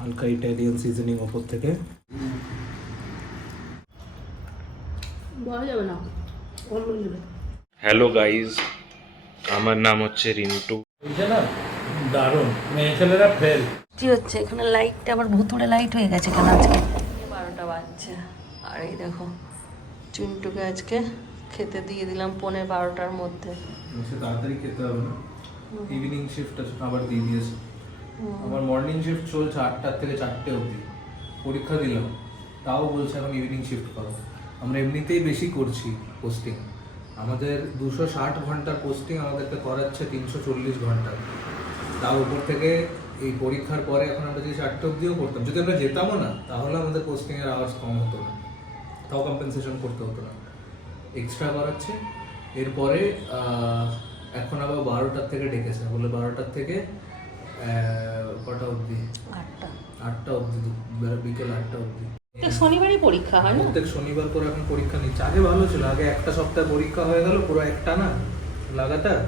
হালকা Italian seasoning ওপর থেকে। বলা যাবে না, হ্যালো গাইজ, আমার নাম হচ্ছে রিন্টু। এটা না দারুণ, মেয়ে ছেলেরা ফেল। কি হচ্ছে এখানে? লাইটটা আবার ভুতুড়ে লাইট হয়ে গেছে কেন আজকে? 12টা বাজছে আর এই দেখো চিন্টুকে আজকে খেতে দিয়ে দিলাম 11:30টার মধ্যে। সে তাড়াতাড়ি খেতে হবে না, ইভিনিং শিফট আবার দিয়ে দিয়েছে। আমার মর্নিং শিফট চলছে 8টা থেকে 4টে অবধি। পরীক্ষা দিলাম, তাও বলছে এখন ইভিনিং শিফট করো। আমরা এমনিতেই বেশি করছি পোস্টিং, আমাদের 260 ঘন্টার পোস্টিং আমাদেরকে করাচ্ছে 340 ঘন্টা। তার উপর থেকে এই পরীক্ষার পরে এখন আমরা যদি 4টে অবধিও করতাম, যদি আমরা যেতামও না, তাহলে আমাদের পোস্টিংয়ের আওয়ার্স কম হতো না, তাও কম্পেনসেশন করতে হতো না, এক্সট্রা করাচ্ছে। এরপরে এখন আবার 12টার থেকে ডেকেছে, বলে 12টার থেকে কটা অবধি? 8টা অবধি, বিকেল 8টা অবধি। শনিবারই পরীক্ষা হয় না? প্রত্যেক শনিবার করে এখন পরীক্ষা নিচ্ছে। আগে ভালো ছিল, আগে একটা সপ্তাহে পরীক্ষা হয়ে গেল, পুরো একটা না লাগাতার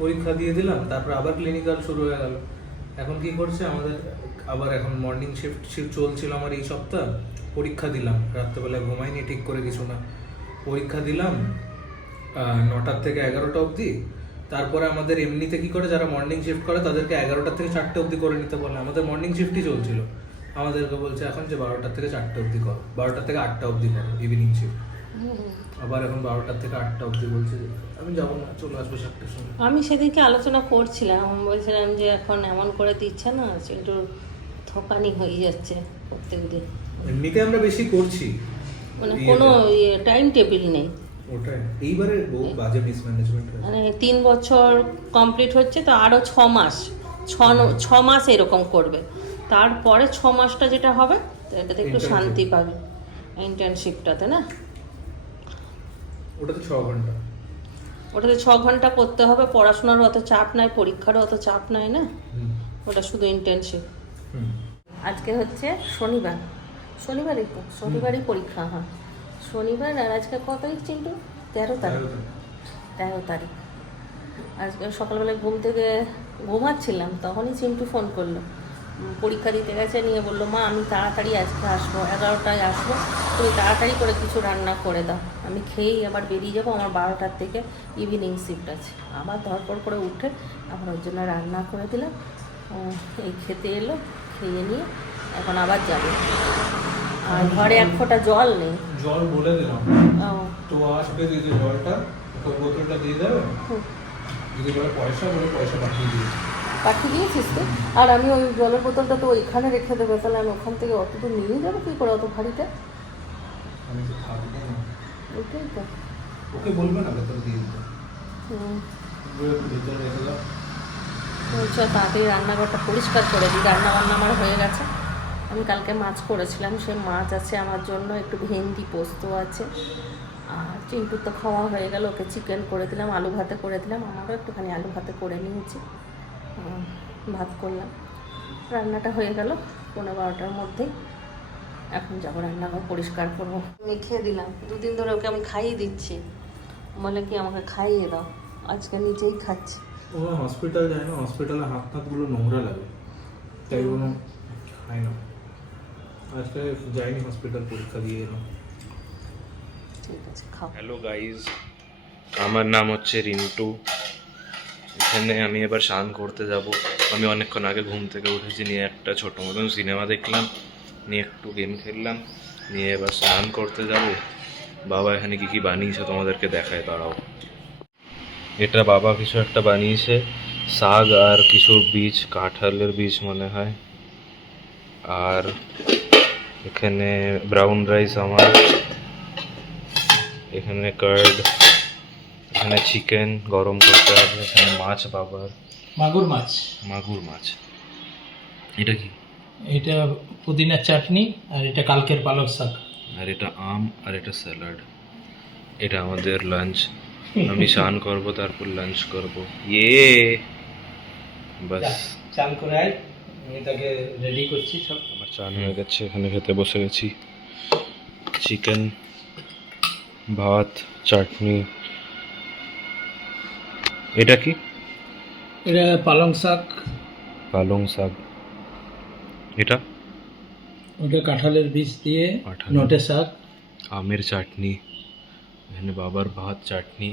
পরীক্ষা দিয়ে দিলাম, তারপর আবার ক্লিনিক্যাল শুরু হয়ে গেল। এখন কি করছে আমাদের, আবার এখন মর্নিং শিফট চলছিল আমার এই সপ্তাহ। পরীক্ষা দিলাম, রাত্রেবেলায় ঘুমাইনি ঠিক করে কিছু না, পরীক্ষা দিলাম 9টার থেকে 11টা অবধি। তারপরে আমাদের এমনিতে কি করে, যারা মর্নিং শিফট করে তাদেরকে 11টা থেকে 4টে অবধি করে নিতে বলে। আমাদের মর্নিং শিফটই চলছিল, আমাদেরকে বলছে এখন যে 12টা থেকে 4টে অবধি করো, 12টা থেকে 8টা অবধি করো ইভিনিং শিফট। আবার এখন 12টা থেকে 8টা অবধি বলছে। আমি যাবো না, চলে আসবো 7টার সময়। আমি সেদিনকে আলোচনা করছিলাম, বলছিলাম যে এখন এমন করে দিচ্ছে না, একটু থকানি হয়ে যাচ্ছে প্রত্যেক দিন। এমনিতে আমরা বেশি করছি, মানে কোনো টাইম টেবিল নেই। ওটাই এইবারে বহু বাজে মিসম্যানেজমেন্ট হয়েছে। মানে 3 বছর কমপ্লিট হচ্ছে তো আরও 6 মাস, 6 মাস এরকম করবে। তারপরে 6 মাসটা যেটা হবে এটাতে একটু শান্তি পাবে ইন্টার্নশিপটাতে, না? ওটাতে 6 ঘন্টা, ওটাতে 6 ঘন্টা করতে হবে, পড়াশোনারও অত চাপ নাই, পরীক্ষারও অত চাপ নাই, না? ওটা শুধু ইন্টার্নশিপ। আজকে হচ্ছে শনিবার, শনিবারই তো, শনিবারই পরীক্ষা। হ্যাঁ শনিবার। আর আজকে কত তারিখ চিন্টু? 13 তারিখ। 13 তারিখ। আজকে সকালবেলায় ঘুম থেকে ঘুমাচ্ছিলাম, তখনই চিন্টু ফোন করলো, পরীক্ষা দিতে গেছে, নিয়ে বললো মা আমি তাড়াতাড়ি আজকে আসবো, 11টায় আসবো, তুমি তাড়াতাড়ি করে কিছু রান্না করে দাও, আমি খেয়েই আবার বেরিয়ে যাবো, আমার 12টার থেকে ইভিনিং শিফট আছে। আবার ধরপড় করে উঠে আবার ওর জন্য রান্না করে দিলাম। এই খেতে এলো, খেয়ে নিয়ে এখন আবার যাবে। আর ঘরে 1 ফোঁটা জল নেই। জল বলে দিলাম তো আসবে, দিয়ে যে জলটা ওই বোতলটা দিয়ে দেবে, যদি বলে পয়সা, বলে পয়সা পাঠিয়ে দিয়েছে। পাঠিয়ে দিয়েছিস তো? আর আমি ওই জলের বোতলটা তো ওইখানে রেখে দেবে, তাহলে আমি ওখান থেকে অত দূর নিয়ে যাবো কী করে অত ভারীটা? আমি তো থাকবো না, ওইটাই তো। ওকে বলবে না ভেতরে দিয়ে দিতে, ভেতরে রেখে দাও। বলছো তাড়াতাড়ি রান্নাঘরটা পরিষ্কার করে দিই, রান্না বান্না আমার হয়ে গেছে। আমি কালকে মাছ করেছিলাম, সেই মাছ আছে আমার জন্য, একটু ভেন্ডি পোস্ত আছে। আর চিন্টুর তো খাওয়া হয়ে গেল, ওকে চিকেন করে দিলাম, আলু ভাতে করে দিলাম, আমারও একটুখানি আলু ভাতে করে নিয়েছি, ভাত করলাম। রান্নাটা হয়ে গেল 11:30টার মধ্যেই। এখন যাবো রান্নাঘর পরিষ্কার করবো। মেখে দিলাম, 2 দিন ধরে ওকে আমি খাইয়ে দিচ্ছি, বলে কি আমাকে খাইয়ে দাও, আজকে নিজেই খাচ্ছি। ও হসপিটাল যায় না, হসপিটালে হাত টাতগুলো নোংরা লাগে, তাই কোনো খায় না। আজকে যাইনি হসপিটাল, পরীক্ষা দিয়ে এলাম। ঠিক আছে, খাও। হ্যালো গাইজ, আমার নাম হচ্ছে রিন্টু। এখানে আমি এবার স্নান করতে যাব। আমি অনেকক্ষণ আগে ঘুম থেকে উঠেছি, নিয়ে একটা ছোটো মতন সিনেমা দেখলাম, নিয়ে একটু গেম খেললাম, নিয়ে এবার স্নান করতে যাব। বাবা এখানে কী কী বানিয়েছে তোমাদেরকে দেখায়, দাঁড়াও। এটা বাবা কিছু একটা বানিয়েছে, শাক আর কিছুর বীজ, কাঁঠালের বীজ মনে হয়। আর এখানে ব্রাউন রাইস আমার, এখানে কার্ড, এখানে চিকেন গরম করতে হবে, এখানে মাছ বাবার, মাগুর মাছ। মাগুর মাছ। এটা কি? এটা পুদিনার চাটনি, আর এটা কালকের পালক শাক। আর এটা আম, আর এটা স্যালাড। এটা আমাদের লাঞ্চ। আমি স্নান করব, তারপর লাঞ্চ করব। ইয়ে বাস, চাল করে আয়, আমি তাকে রেডি করছি সব। আমার চান হয়ে গেছে, এখানে খেতে বসে গেছি। চিকেন, ভাত, চাটনি। এটা কি? এটা পালং শাক। পালং শাক। এটা ওটা কাঁঠালের বীজ দিয়ে কাঁঠাল। নোটে শাক, আমের চাটনি, এখানে বাবার ভাত, চাটনি,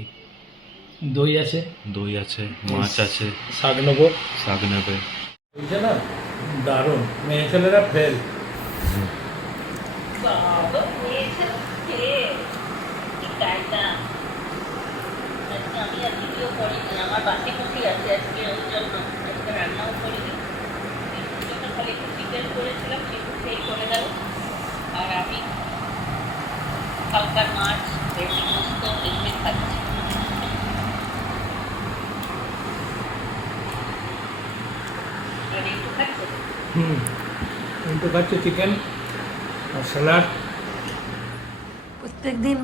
দই আছে, দই আছে, মাছ আছে, শাক নেবো। শাক নেবে। ওইটা না দারুণ, মেয়ে ছেলেরা ফেল। বাবা খেয়েছে খেয়ে কি কায়দা। আজকে আমি আর ভিডিও করিনি, আমার বাসি কুচি আছে আজকে, ওই জন্য আজকে রান্নাও করিনি। চিকুর জন্য খালি একটু চিকেন করেছিলাম, চিকু খেয়ে চলে গেল। আর আমি কালকার মাছ, ভেন্ডি পোস্ত এগুলি খাচ্ছি। আর একটু খাচ্ছে কিন্তু খাচ্ছে চিকেন আর স্যালাড। প্রত্যেক দিন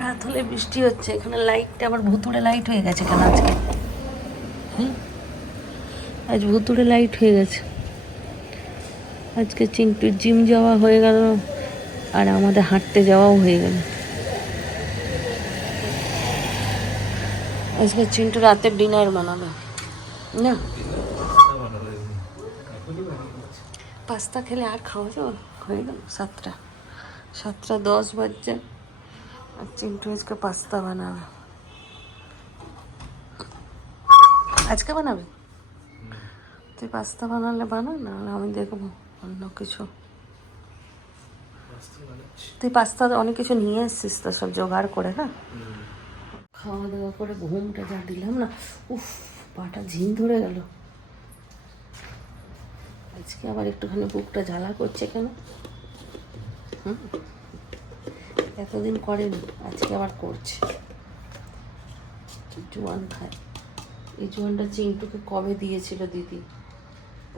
রাত হলে বৃষ্টি হচ্ছে, এখানে লাইটটা আবার ভুতুড়ে লাইট হয়ে গেছে কেন আজকে? আজ ভুতুড়ে লাইট হয়ে গেছে। আজকে চিন্টুর জিম যাওয়া হয়ে গেল আর আমাদের হাঁটতে যাওয়াও হয়ে গেল। আজকে চিন্টু রাতের ডিনার বানাবে না, পাস্তা খেলে আর খাওয়া যাবে? হয়ে গেল 7:10 বাজছে আর চিন্টু আজকে পাস্তা বানাবে। আজকে বানাবে? তুই পাস্তা বানালে বানা, না আমি দেখবো অন্য কিছু। তুই পাস্তা অনেক কিছু নিয়ে এসছিস তো, সব জোগাড় করে। হ্যাঁ, খাওয়া দাওয়া করে ঘুমটা যা দিলাম না, উফ পাটা ঝিম ধরে গেল। আজকে আবার একটুখানি বুকটা জ্বালা করছে কেন? এতদিন করেনি, আজকে আবার করছে। জোয়ান খায়, এই জোয়ানটা চিন্টুকে কবে দিয়েছিল দিদি,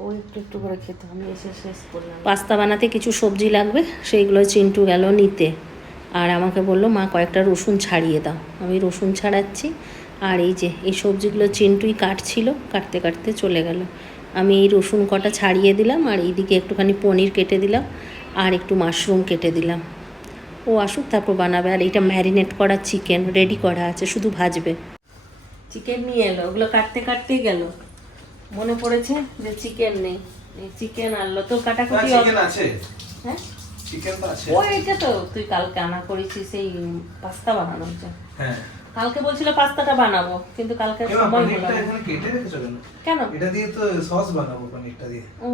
ও একটু একটু করে খেতে, আমি এসে শেষ করলাম। পাস্তা বানাতে কিছু সবজি লাগবে, সেইগুলো চিন্টু গেল নিতে। আর আমাকে বললো মা কয়েকটা রসুন ছাড়িয়ে দাও, আমি রসুন ছাড়াচ্ছি। আর এই যে এই সবজিগুলো চিন্টুই কাটছিল, কাটতে কাটতে চলে গেল। আমি এই রসুন কটা ছাড়িয়ে দিলাম, আর এইদিকে একটুখানি পনির কেটে দিলাম, আর একটু মাশরুম কেটে দিলাম। ও আসুক তারপর বানাবে। আর এইটা ম্যারিনেট করা চিকেন রেডি করা আছে, শুধু ভাজবে। চিকেন নিয়ে এলো, ওগুলো কাটতে কাটতেই গেল, মনে পড়েছে যে চিকেন নেই। এই চিকেন আনলো, তো কাটাকুটি আছে, হ্যাঁ চিকেন তো আছে। ও এইটা তো তুই কালকে আনা করেছিস সেই পাস্তা বানানোর জন্য। হ্যাঁ, কালকে বলছিল পাস্তাটা বানাবো, কিন্তু কালকে সময় হলো না। এখানে কেটে রেখেছো কেন? কেন? এটা দিয়ে তো সস বানাবো, পনিরটা দিয়ে। ও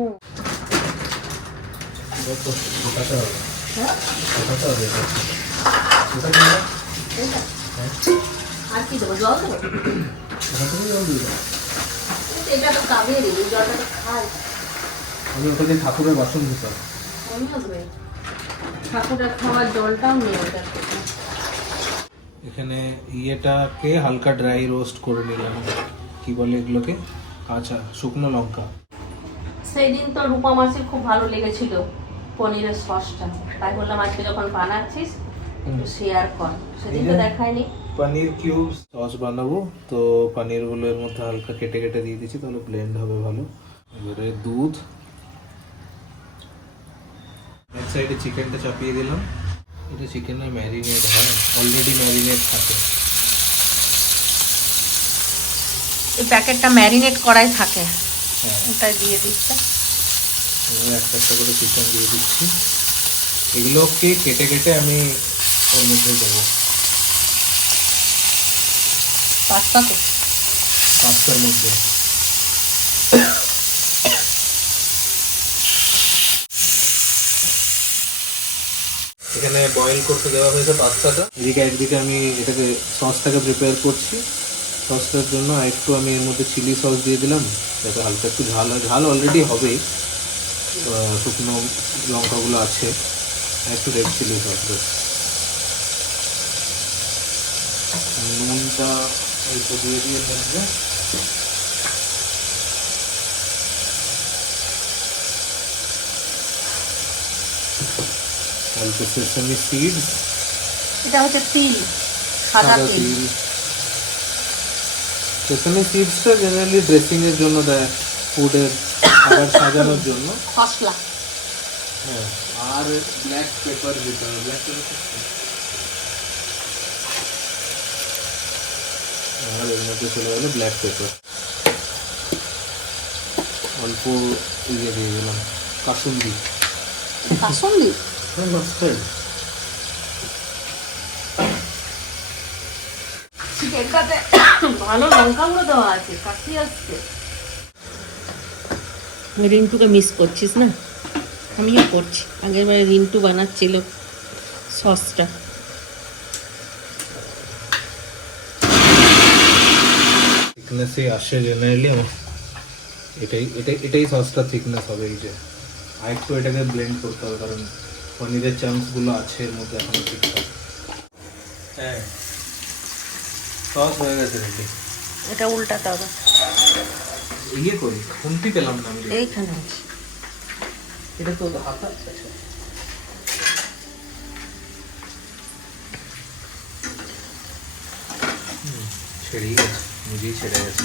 ঢোকাতে হবে, হ্যাঁ, ঢোকাতে হবে এটা। ঢোকাতে হবে। এইটা? আর কি দেবো, জল দেবো? ওখান থেকে জল দিয়ে দাও। এটা তো কাবেরি, এই জলটা তো খাই। আমি ওটা দিয়ে ঠাকুরের বাসন ধুতাম। অন্য হবে, ঠাকুরের খাওয়ার জলটাও নেই ওটার থেকে। এখানে ইয়েটাকে হালকা ড্রাই রোস্ট করে নিলাম, কি বলে এগুলোকে, আচ্ছা শুকনো লঙ্কা। সেই দিন তো রূপা মাসির খুব ভালো লেগেছিল পনিরের সসটা, তাই বললাম আজকে যখন বানাচ্ছিস একটু শেয়ার কর। সেদিন তো দেখায়নি। পনির কিউব সস বানাবো, তো পনিরগুলো এর মধ্যে হালকা কেটে কেটে দিয়ে দিচ্ছি, তাহলে ব্লেন্ড হবে ভালো। এবারে দুধ, এক সাইডে চিকেনটা চাপিয়ে দিলাম। এটা চিকেনের ম্যারিনেট হয়, অলরেডি ম্যারিনেট থাকে। এই প্যাকেটটা ম্যারিনেট করাই থাকে, হ্যাঁ, ওটাই দিয়ে দিচ্ছে। এবার একটা একটা করে চিকেন দিয়ে দিচ্ছি। এগুলোকে কেটে কেটে আমি ওর মধ্যে দেবো, পাস্তা তো পাস্তার মধ্যে। এখানে বয়েল করতে দেওয়া হয়েছে পাস্তাটা। এদিকে একদিকে আমি এটাকে সসটাকে প্রিপেয়ার করছি। সসটার জন্য একটু আমি এর মধ্যে চিলি সস দিয়ে দিলাম, যাতে হালকা একটু ঝাল হয়। ঝাল অলরেডি হবেই, শুকনো লঙ্কাগুলো আছে। একটু রেড চিলি সস, নুনটা একটু দিয়ে দিয়ে মধ্যে। অল্প সেসামি সিডস, এটা হচ্ছে তিল, সাদা সাদা তিল। তিল। সেসামি সিডসটা জেনারেলি ড্রেসিং এর জন্য দেয়, ফুডের খাবার সাজানোর জন্য। মশলা হ্যাঁ, আর ব্ল্যাক পেপার দিতে হবে। ব্ল্যাক পেপার আর এর মধ্যে চলে গেল ব্ল্যাক পেপার। অল্প ইয়ে দিয়ে দিলাম কাসুন্দি, কাসুন্দি মাস্টার্ড। চিকেনটাতে ভালো লঙ্কা গুঁড়ো দেওয়া আছে, কাশি আসছে। রিন্টুকে মিস করছিস না? আমিও করছি। আগের বারে রিন্টু বানাচ্ছিল সসটা। থিকনেসই আসে জেনারেলি। এটাই সসটা থিকনেস হবে। এই যে আর একটু এটাকে ব্লেন্ড করতে হবে, কারণ পনিরের চাম্পসগুলো আছে এর মধ্যে এখনো ঠিকঠাক। হ্যাঁ, সস হয়ে গেছে রেডি। এটা উল্টাতে হবে। ইয়ে করি, খুন্তি পেলাম না আমি। এইখানে আছে। এটা তো হাত আছে। ছেড়েই গেছে, নিজেই ছেড়ে গেছে।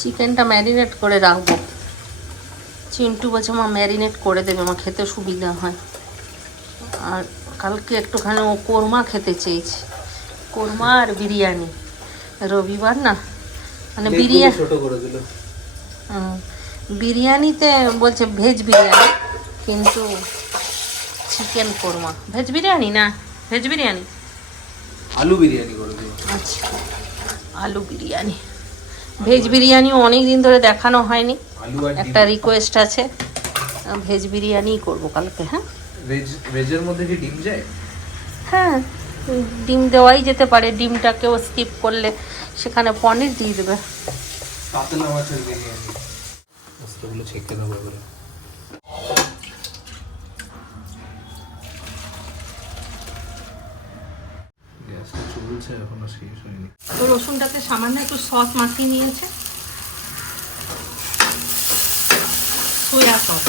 চিকেনটা ম্যারিনেট করে রাখবো। চিন্টু বলছে মা ম্যারিনেট করে দেবে, আমার খেতে সুবিধা হয়। আর কালকে একটুখানি ও কোরমা খেতে চেয়েছে, কোরমা আর বিরিয়ানি। রবিবার না, মানে বিরিয়ানি ছোট করে দিল। বিরিয়ানিতে বলছে ভেজ বিরিয়ানি, কিন্তু চিকেন কোরমা। ভেজ বিরিয়ানি না, ভেজ বিরিয়ানি, আলু বিরিয়ানি করে দিল। আচ্ছা আলু বিরিয়ানি। ভেজ বিরিয়ানিও অনেক দিন ধরে দেখানো হয়নি, আলু আর একটা রিকোয়েস্ট আছে। ভেজ বিরিয়ানিই করবো কালকে। হ্যাঁ, ভেজের মধ্যে কি ডিম যায়? হ্যাঁ ডিম দেওয়াই যেতে পারে। ডিমটাকেও স্কিপ করলে সেখানে পনির দিয়ে দেবে। কাতলা মাছের বিরিয়ানি। মশলাগুলো ছেঁকে নেবো এবারে। গ্যাসটা চলছে, এখনো শেষ হয়নি। তো রসুনটাকে সামান্য একটু সস মাখিয়ে নিয়েছে, সোয়া সস।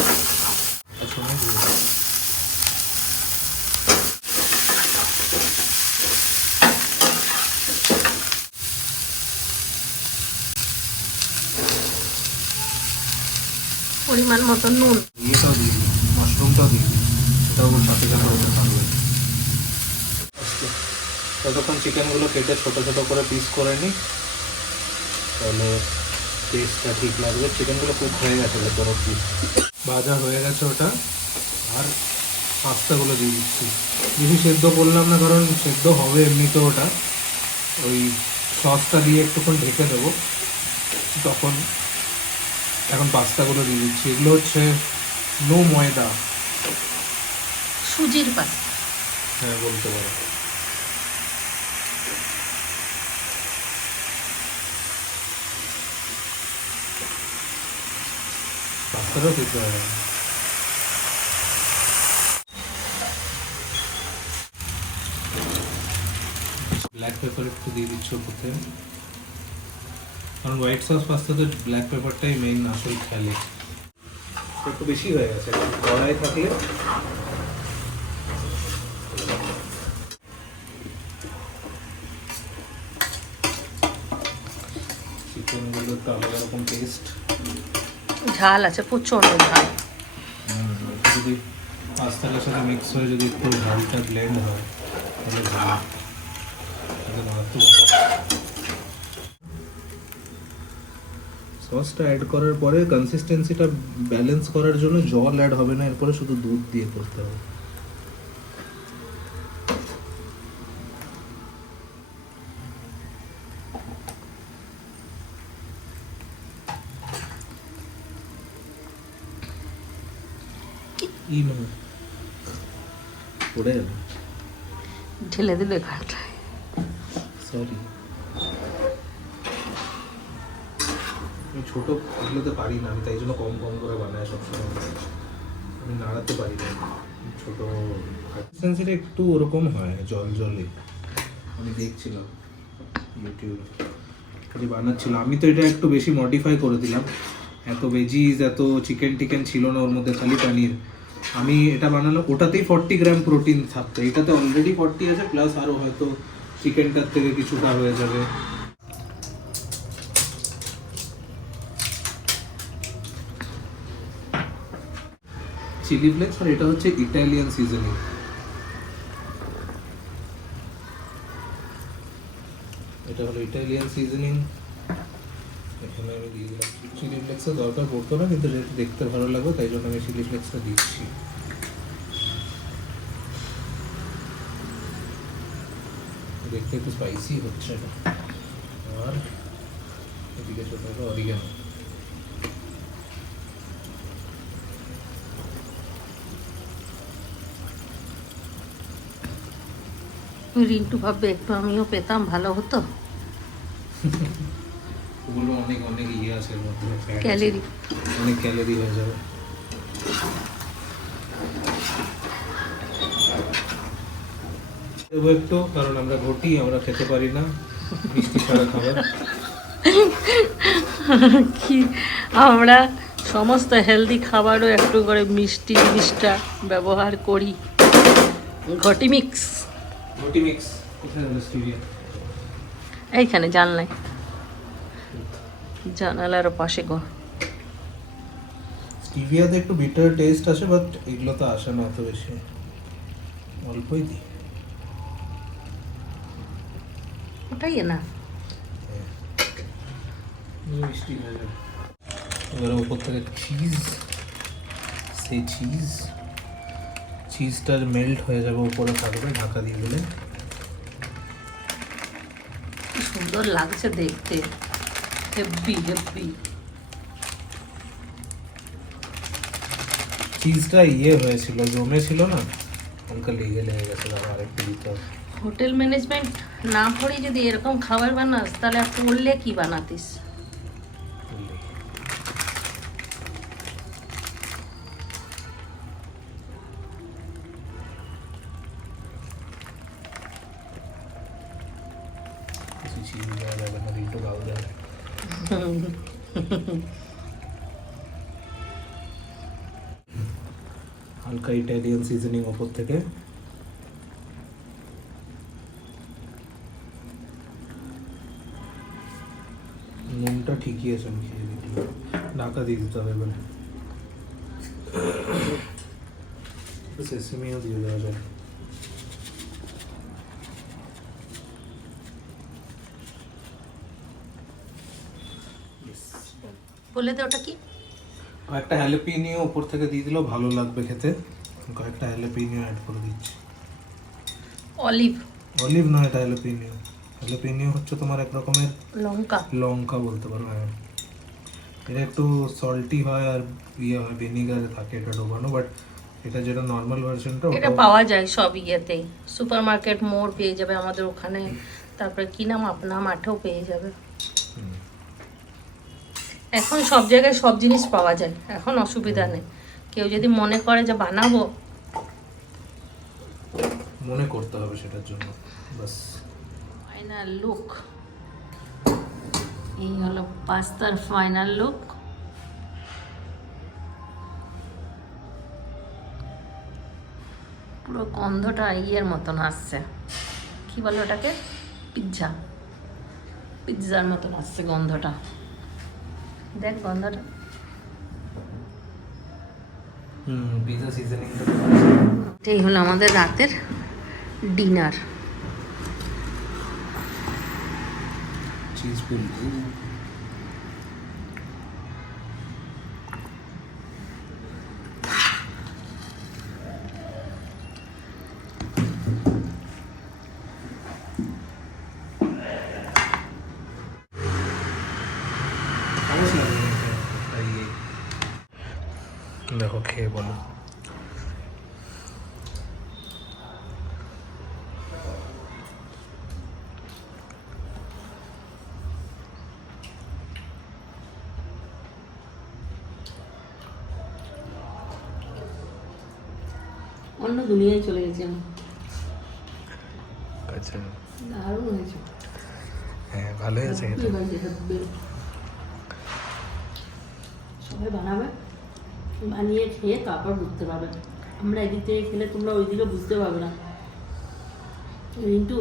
পরিমাণ মতো নুন। ইয়েটাও দিয়ে দিই, মাশরুমটাও দিয়ে দিই, এটাও ওর সাথে সাথে ওটা থাকবে। ততক্ষণ চিকেনগুলো কেটে ছোটো ছোটো করে পিস করে নিই, তাহলে টেস্টটা ঠিক লাগবে। চিকেনগুলো কুক হয়ে গেছে ভেতর অব্দি, ভাজা হয়ে গেছে ওটা। আর পাস্তাগুলো দিয়ে দিচ্ছি। বেশি সেদ্ধ করলাম না, কারণ সেদ্ধ হবে এমনিতে ওটা। ওই সসটা দিয়ে একটুক্ষণ ঢেকে দেবো, তখন এখন পাস্তাগুলো দিয়ে দিচ্ছি। এগুলো হচ্ছে নো ময়দা, সুজির পাস্তা। হ্যাঁ বলতে পারো। পাস্তাটাও সিদ্ধ হয়ে গেছে। ব্ল্যাক পেপার একটু দিয়ে দিচ্ছ ওপরে, কারণ হোয়াইট সস পাস্তাতে ব্ল্যাক পেপারটাই মেইন আসল খেলে। একটু বেশি হয়ে গেছে, কড়াই থাকলে চিকেনগুলো তো আলাদা রকম টেস্ট। ঝাল আছে, প্রচণ্ড ঝাল। যদি পাস্তাটার সাথে মিক্স হয়ে যদি একটু ঝালটা ব্লেন্ড হয় তাহলে ভালো। সসটা অ্যাড করার পরে কনসিস্টেন্সিটা ব্যালেন্স করার জন্য জল অ্যাড হবে না, এরপরে শুধু দুধ দিয়ে করতে হবে। পড়ে গেল, ঢেলে দিলে ঘাটায়। সরি, আমি ছোটো এগুলোতে পারি না, আমি তাই জন্য কম কম করে বানাই সবসময়। আমি নাড়াতে পারি না ছোটো। কনসিস্টেন্সিটা একটু ওরকম হয়, জল জলে। আমি দেখছিলাম ইউটিউবে খালি বানাচ্ছিল। আমি তো এটা একটু বেশি মডিফাই করে দিলাম। এত ভেজিস, এত চিকেন টিকেন ছিল না ওর মধ্যে, খালি পানির। আমি এটা বানালাম, ওটাতেই 40 গ্রাম প্রোটিন থাকতো, এটাতে অলরেডি 40 আছে, প্লাস আরও হয়তো চিকেনটার থেকে কিছুটা হয়ে যাবে। চিলি ফ্লেক্স, আর এটা হচ্ছে ইটালিয়ান সিজনিং। এটা হলো ইটালিয়ান সিজনিং। এখানে আমি দিয়ে দিলাম চিলি ফ্লেক্সের দরকার পড়তো না, কিন্তু যেহেতু দেখতে ভালো লাগবে তাই জন্য আমি চিলি ফ্লেক্সটা দিচ্ছি। দেখতে একটু স্পাইসি হচ্ছে। আর এদিকে ছোটো ছোটো অরিগানো। রিন্টু ভাববে একটু আমিও পেতাম ভালো হতো। ওগুলো অনেক অনেক ইয়ে আছে এর মধ্যে, fat আছে। ক্যালোরি। অনেক ক্যালোরি হয়ে যাবে। দেবো একটু, কারণ আমরা ঘটি, আমরা খেতে পারি না মিষ্টি ছাড়া খাবার। কি আমরা সমস্ত হেলদি খাবারও একটু করে মিষ্টি জিনিসটা ব্যবহার করি। ঘটি মিক্স ঘটি মিক্স কোথায় হলো স্টিভিয়া? এইখানে জানলায়, জানালার পাশে গো। স্টিভিয়াতে একটু বিটার টেস্ট আসে, বাট এগুলো তো আসে না অত বেশি, অল্পই দিই। ওটাই না মিষ্টি হয়ে যাবে। এবারে উপর থেকে চিজ, সেই চিজটা মেল্ট হয়ে যাবে, উপরে থাকবে, ঢাকা দিয়ে দিলে। কি সুন্দর লাগছে দেখতে, হেব্বি হেব্বি। চিজটা ইয়ে হয়েছিল, জমে ছিল না, হালকা লেগে গেছে, আবার একটু দিতে হবে। হোটেল ম্যানেজমেন্ট না পড়ে যদি এরকম খাবার বানাস, তাহলে আর পড়লে কি বানাতিস? কিছু চিজ দেওয়া যাবে না, একটু গাও যাবে। হালকা ইটালিয়ান সিজনিং ওপর থেকে। নুনটা ঠিকই আছে, আমি খেয়ে দিই। ঢাকা দিয়ে দিতে হবে এবারে। সেসমিও দিয়ে দেওয়া যায়। বলে দে ওটা কি? কয়েকটা হ্যালোপিনিও উপর থেকে দিয়ে দিলেও ভালো লাগবে খেতে। কয়েকটা হ্যালোপিনিও অ্যাড করে দিচ্ছি। অলিভ অলিভ নয়, এটা হ্যালোপিনিও। হ্যালোপিনিও হচ্ছে তোমার এক রকমের লঙ্কা। লঙ্কা বলতে পারো, হ্যাঁ। এটা একটু সল্টি হয় আর ইয়ে হয়, ভিনিগারে থাকে এটা ঢোকানো, বাট এটা যেটা নর্মাল ভার্সনটা এটা পাওয়া যায় সব ইয়েতেই, সুপার মার্কেট, মোড় পেয়ে যাবে আমাদের ওখানে, তারপরে কি নাম আপনা মাঠেও পেয়ে যাবে। এখন সব জায়গায় সব জিনিস পাওয়া যায়, এখন অসুবিধা নেই। কেউ যদি মনে করে যে বানাবো, মনে করতে হবে সেটার জন্য, বাস। ফাইনাল লুক, এই হলো পাস্তার ফাইনাল লুক। পুরো গন্ধটা ইয়ের মতন আসছে, কি বলে ওটাকে, পিৎজার মতন আসছে গন্ধটা। দেখ গন্ধটা। পিৎজা সিজনিংটা এই হলো আমাদের রাতের ডিনার। চিজ পুরি। দেখো খেয়ে বলো। অন্য দুনিয়ায় চলে গেছি আমি। আচ্ছা, দারুণ হয়েছে। হ্যাঁ ভালো হয়েছে এটা। সবাই বানাবে, বানিয়ে খেয়ে তারপর বুঝতে পারবে। আমরা এদিক থেকে খেলে তোমরা ওইদিকে বুঝতে পারবে না। কিন্তু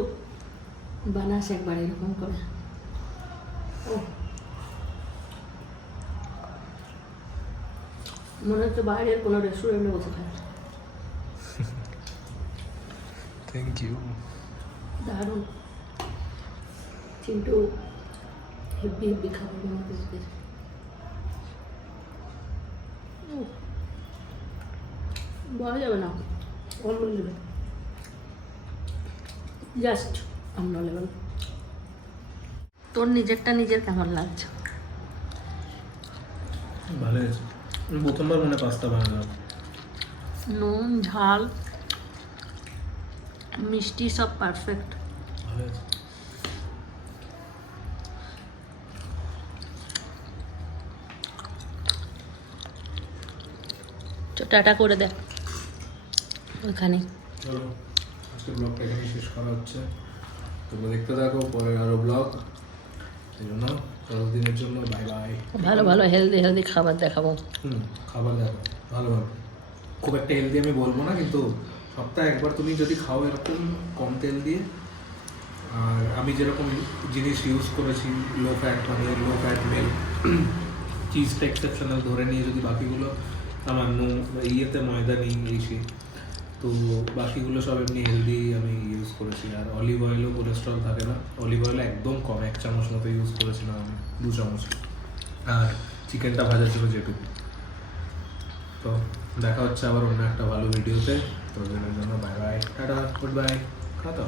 বানাস একবার এরকম করে। ও মনে হচ্ছে বাইরের কোনো রেস্টুরেন্টে বসে খায়। Thank you. দারুণ। চিন্টু হেভি হেভি খাবার বানাতে শিখেছে। বলা যাবে না, অন্য লেভেল, জাস্ট অন্য লেভেল। তোর নিজেরটা নিজের কেমন লাগছে? ভালো হয়েছে। আমি প্রথমবার মনে পাস্তা বানালাম। নুন ঝাল মিষ্টি সব পারফেক্ট। ভালো হয়েছে। তো টাটা করে দে ওইখানে। চলো আজকে ব্লগটা এখানে শেষ করা হচ্ছে। তোমরা দেখতে থাকো পরে আরো ব্লগ। এই জন্য 10 দিনের জন্য বাই বাই। ভালো ভালো হেলদি হেলদি খাবার দেখাবো। খাবার দেখো ভালো ভালো, খুব একটা হেলদি আমি বলবো না, কিন্তু সপ্তাহে একবার তুমি যদি খাও এরকম কম তেল দিয়ে, আর আমি যেরকম জিনিস ইউজ করেছি লো ফ্যাট মানে লো ফ্যাট মিল্ক, চিজটা এক্সেপশনাল ধরে নিয়ে যদি বাকিগুলো আমার ইয়েতে ময়দা নেই এই তো বাকিগুলো সব এমনি হেলদি আমি ইউজ করেছি। আর অলিভ অয়েলও কোলেস্ট্রল থাকে না, অলিভ অয়েল একদম কম, 1 চামচ মতো ইউজ করেছিলাম আমি, 2 চামচ। আর চিকেনটা ভাজার জন্য যেটুকু। তো দেখা হচ্ছে আবার অন্য একটা ভালো ভিডিওতে। তো জন্য bye bye, tata, good bye, খাতা।